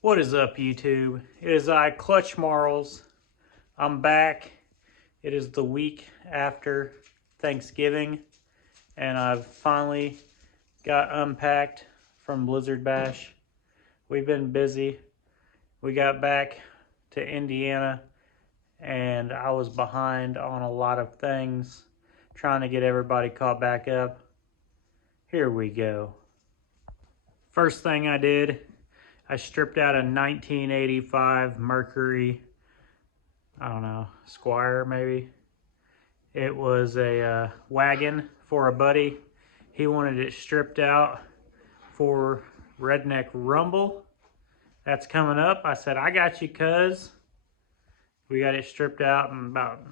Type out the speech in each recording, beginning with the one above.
What is up, YouTube? It is I, Clutch Marles. I'm back. It is the week after Thanksgiving, and I've finally got unpacked from Blizzard Bash. We've been busy. We got back to Indiana, and I was behind on a lot of things, trying to get everybody caught back up. Here we go. First thing I did, I stripped out a 1985 Mercury, I don't know, Squire maybe. It was a wagon for a buddy. He wanted it stripped out for Redneck Rumble. That's coming up. I said, I got you, cuz. We got it stripped out in about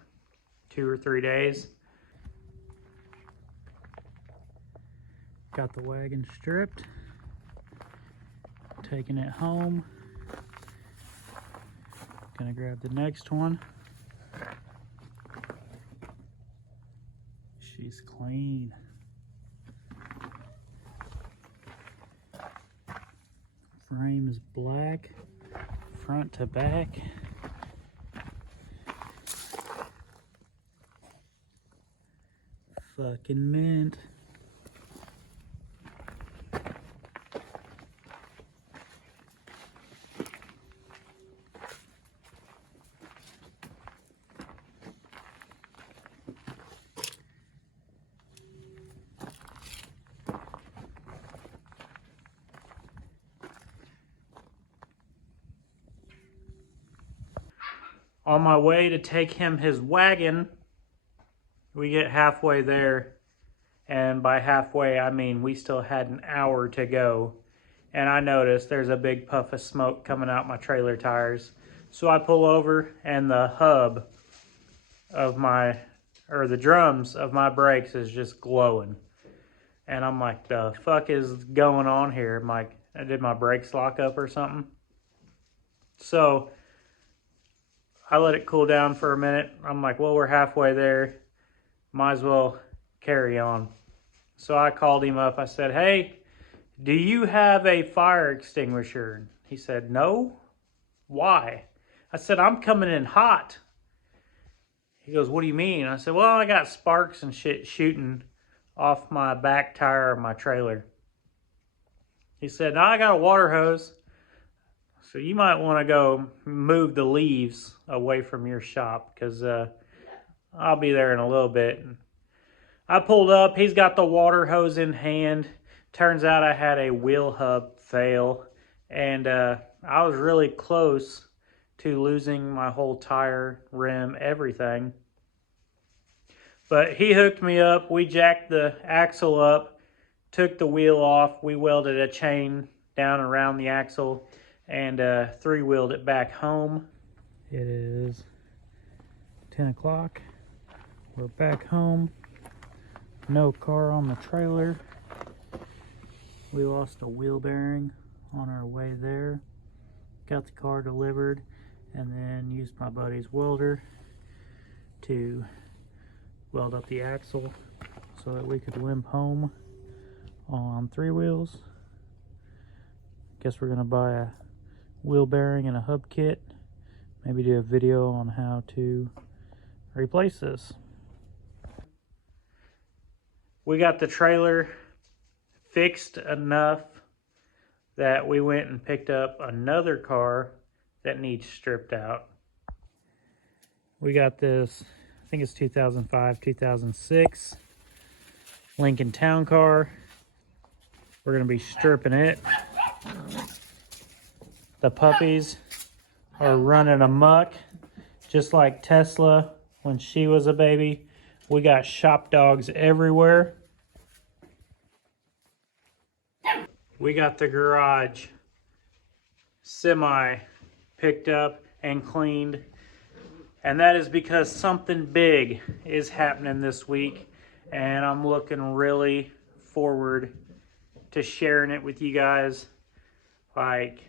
2 or 3 days. Got the wagon stripped. Taking it home. Gonna grab the next one. She's clean. Frame is black, front to back. Fucking mint. On my way to take him his wagon, we get halfway there, and by halfway I mean we still had an hour to go, and I noticed there's a big puff of smoke coming out my trailer tires. So I pull over, and the hub of the drums of my brakes is just glowing, and I'm like, the fuck is going on here? I'm like, did my brakes lock up or something? So I let it cool down for a minute. I'm like, well, we're halfway there. Might as well carry on. So I called him up. I said, hey, do you have a fire extinguisher? He said, no. Why? I said, I'm coming in hot. He goes, what do you mean? I said, well, I got sparks and shit shooting off my back tire of my trailer. He said, no, I got a water hose. So you might want to go move the leaves away from your shop, because I'll be there in a little bit. I pulled up. He's got the water hose in hand. Turns out I had a wheel hub fail, and I was really close to losing my whole tire, rim, everything. But he hooked me up. We jacked the axle up, took the wheel off. We welded a chain down around the axle, and 3-wheeled it back home. It is 10 o'clock. We're back home. No car on the trailer. We lost a wheel bearing on our way there. Got the car delivered, and then used my buddy's welder to weld up the axle so that we could limp home on 3 wheels. Guess we're gonna buy a wheel bearing and a hub kit. Maybe do a video on how to replace this. We got the trailer fixed enough that we went and picked up another car that needs stripped out. We got this, I think it's 2005, 2006 Lincoln Town Car. We're gonna be stripping it. The puppies are running amok, just like Tesla when she was a baby. We got shop dogs everywhere. We got the garage semi picked up and cleaned, and that is because something big is happening this week, and I'm looking really forward to sharing it with you guys. Like,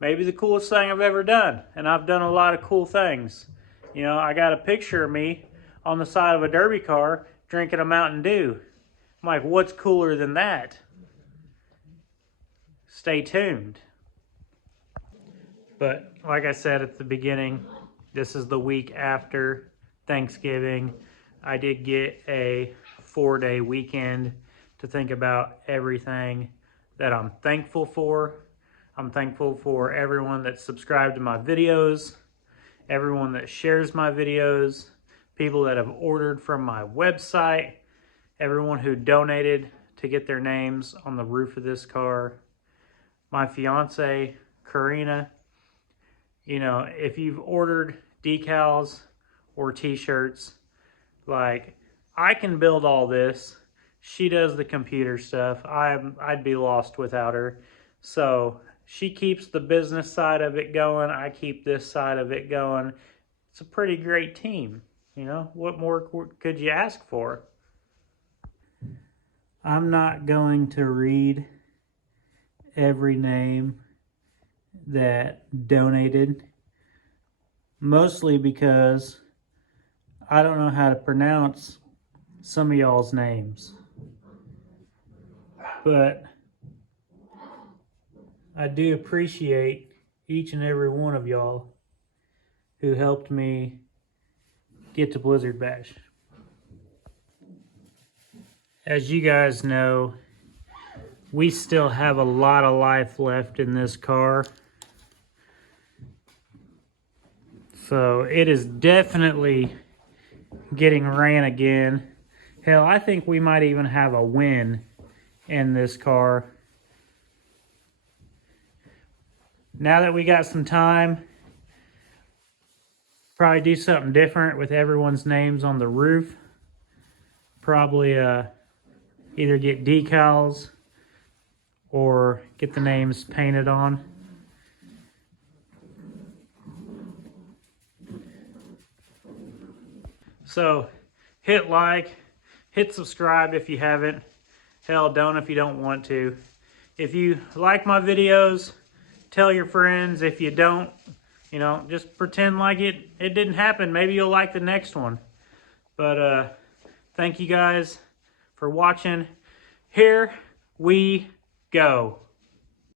maybe the coolest thing I've ever done, and I've done a lot of cool things. You know, I got a picture of me on the side of a derby car drinking a Mountain Dew. I'm like, what's cooler than that? Stay tuned. But like I said at the beginning, this is the week after Thanksgiving. I did get a 4-day weekend to think about everything that I'm thankful for. I'm thankful for everyone that's subscribed to my videos, everyone that shares my videos, people that have ordered from my website, everyone who donated to get their names on the roof of this car, my fiance, Karina. You know, if you've ordered decals or t-shirts, like, I can build all this. She does the computer stuff. I'd be lost without her. So she keeps the business side of it going. I keep this side of it going. It's a pretty great team. You know, what more could you ask for? I'm not going to read every name that donated, mostly because I don't know how to pronounce some of y'all's names. But I do appreciate each and every one of y'all who helped me get to Blizzard Bash. As you guys know, we still have a lot of life left in this car. So it is definitely getting ran again. Hell, I think we might even have a win in this car. Now that we got some time, probably do something different with everyone's names on the roof. Probably either get decals or get the names painted on. So hit like, hit subscribe if you haven't. Hell, don't if you don't want to. If you like my videos, tell your friends. If you don't, you know, just pretend like it didn't happen. Maybe you'll like the next one. But thank you guys for watching. Here we go.